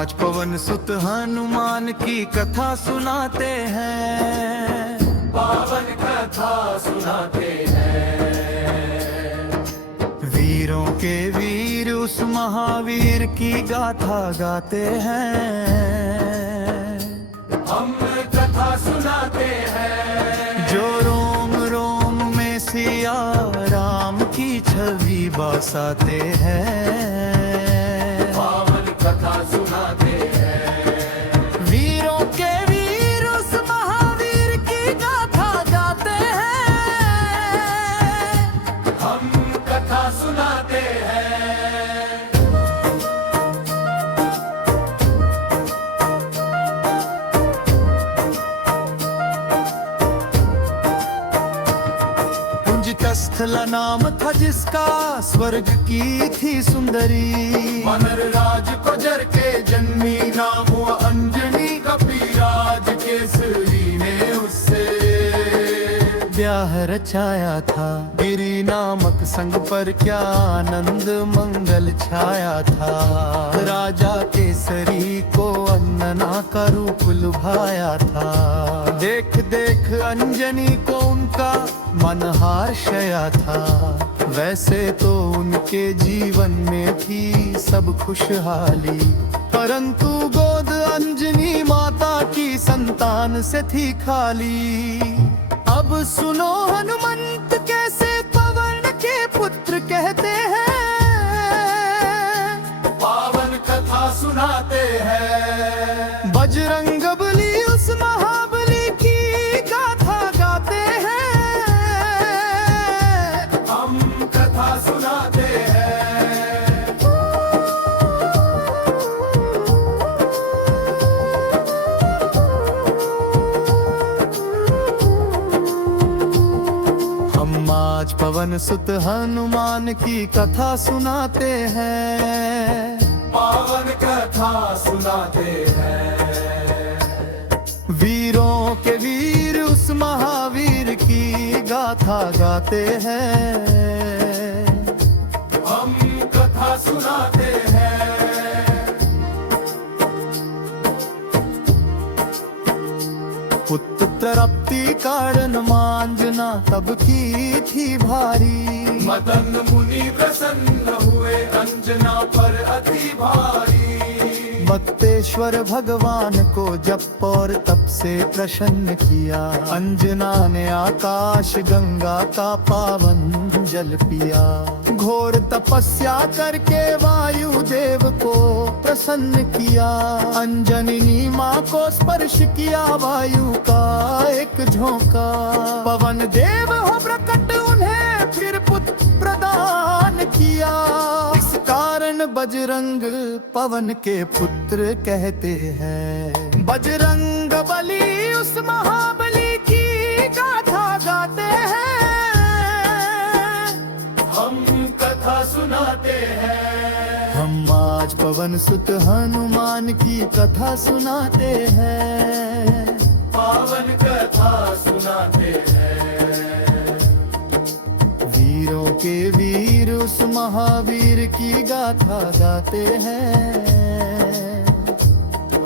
आज पवन सुत हनुमान की कथा सुनाते हैं, पावन कथा सुनाते हैं। वीरों के वीर उस महावीर की गाथा गाते हैं। हम कथा सुनाते हैं, जो रोम रोम में सिया राम की छवि बसाते हैं। पावन कथा सुनाते हैं। वीरों के वीर उस महावीर की गाथा गाते हैं। हम कथा सुनाते हैं। कुंजकस्थला नाम था जिसका, स्वर्ग की थी सुंदरी। वानर राज को जर के जन्मी, नाम हुआ अंजनी। कपिराज केसरी ने उससे ब्याह रचाया था। गिरी नामक संग पर क्या आनंद मंगल छाया था। राजा केसरी को अन्नना का रूप लुभाया था। देख देख अंजनी को उनका मन हर्षया था। वैसे तो उनके जीवन में थी सब खुशहाली, परंतु गोद अंजनी माता की संतान से थी खाली। अब सुनो हनुमंत कैसे पवन के पुत्र कहते हैं। पावन कथा सुनाते हैं। बजरंग बली उस महाबली की गाथा गाते हैं। हम कथा सुनाते हैं। हम आज पवन सुत हनुमान की कथा सुनाते हैं। पावन कथा सुनाते हैं। वीरों के वीर उस महावीर की गाथा गाते हैं। हम कथा सुनाते हैं। पुत्र तृप्ति कारण मांजना तब की थी भारी। मदन मुनि प्रसन्न हुए, अंजना पर अति भारी। भक्तेश्वर भगवान को जप और तप से प्रसन्न किया। अंजना ने आकाश गंगा का पावन जल पिया। घोर तपस्या करके वायु देव को प्रसन्न किया। अंजनी माँ को स्पर्श किया वायु का एक झोंका। पवन देव हो प्रकट उन्हें फिर पुत्र प्रदान किया। इस कारण बजरंग पवन के पुत्र कहते हैं। बजरंग बली उस महाबली की गाथा गाते हैं। हम कथा सुनाते हैं। हम आज पवन सुत हनुमान की कथा सुनाते हैं। पावन कथा सुनाते हैं। वीरों के वीर उस महावीर की गाथा गाते हैं।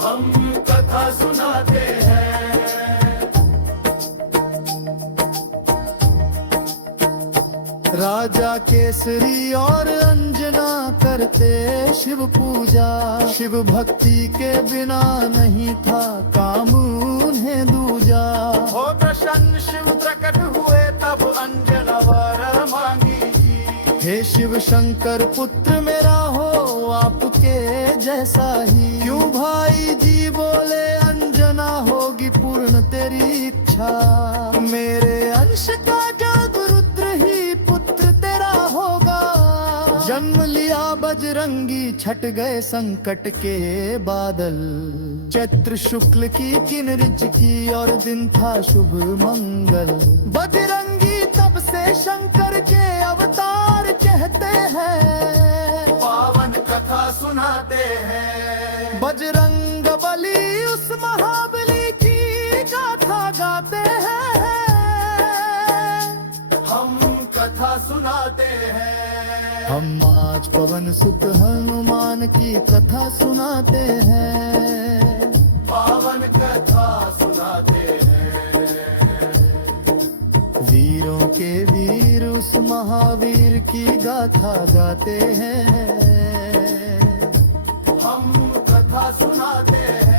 हम कथा सुनाते हैं। राजा केसरी और अंजना करते शिव पूजा। शिव भक्ति के बिना नहीं था काम उन्हें दूजा। हो प्रसन्न शिव प्रकट हुए, तब अंजना वर मांगी जी। हे शिव शंकर पुत्र मेरा हो आपके जैसा ही। क्यों भाई जी बोले अंजना होगी पूर्ण तेरी इच्छा। मेरे अंश का जग रुद्र ही पुत्र तेरा होगा। जन्म लिया बजरंगी छट गए संकट के बादल। चैत्र शुक्ल की किन्नरिच की और दिन था शुभ मंगल। बजरंगी तब से शंकर के अवतार कहते हैं। पावन कथा सुनाते हैं। बजरंग बली उस महाबली की गाथा गाते हैं। हम कथा सुनाते हैं। हम आज पवन सुत हनुमान की कथा सुनाते हैं, पावन कथा सुनाते हैं। वीरों के वीर उस महावीर की गाथा गाते हैं, हम कथा सुनाते हैं।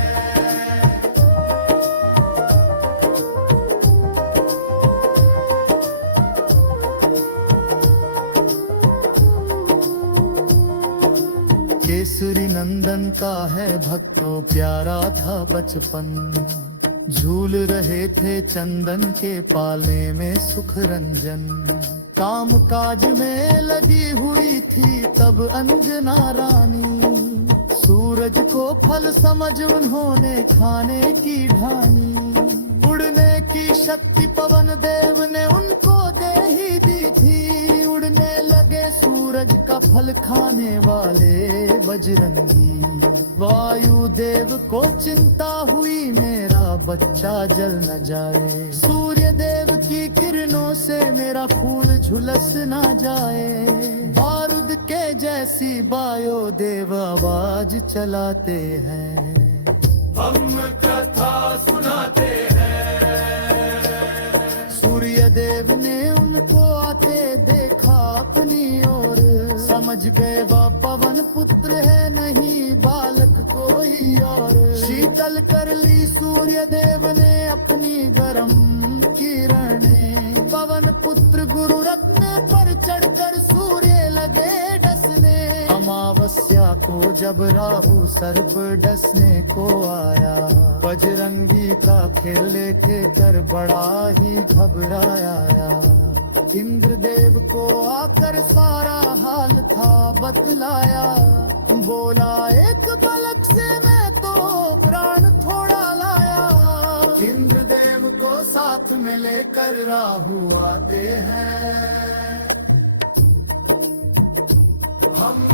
केसरी नंदन का है भक्तों प्यारा था बचपन, झूल रहे थे चंदन के पाले में सुख रंजन। काम काज में लगी हुई थी तब अंजना रानी, सूरज को फल समझ उन्होंने खाने की ठानी। उड़ने की शक्ति पवन देव ने उनको दे ही दी थी, उड़ने लगे सूरज का फल खाने वाले बजरंगी। वायु देव को चिंता हुई मेरा बच्चा जल न जाए, सूर्य देव की किरणों से मेरा फूल झुलस न जाए। बारूद के जैसी वायु देव आवाज चलाते हैं, हम कथा सुनाते हैं। सूर्य देव ने उनको आते देखा अपनी ओर, समझ गए वह पवन पुत्र है नहीं बालक कोई और। शीतल कर ली सूर्य देव ने अपनी गरम किरणें, पवन पुत्र गुरु रत्न पर चढ़कर सूर्य लगे डसने। अमावस्या को जब राहु सर्प डसने को आया, बजरंगी का खेल लेके कर बड़ा ही घबराया। इंद्रदेव को आकर सारा हाल था बतलाया, बोला एक पलक से मैं तो प्राण थोड़ा लाया। इंद्रदेव को साथ में लेकर राहु आते हैं, हम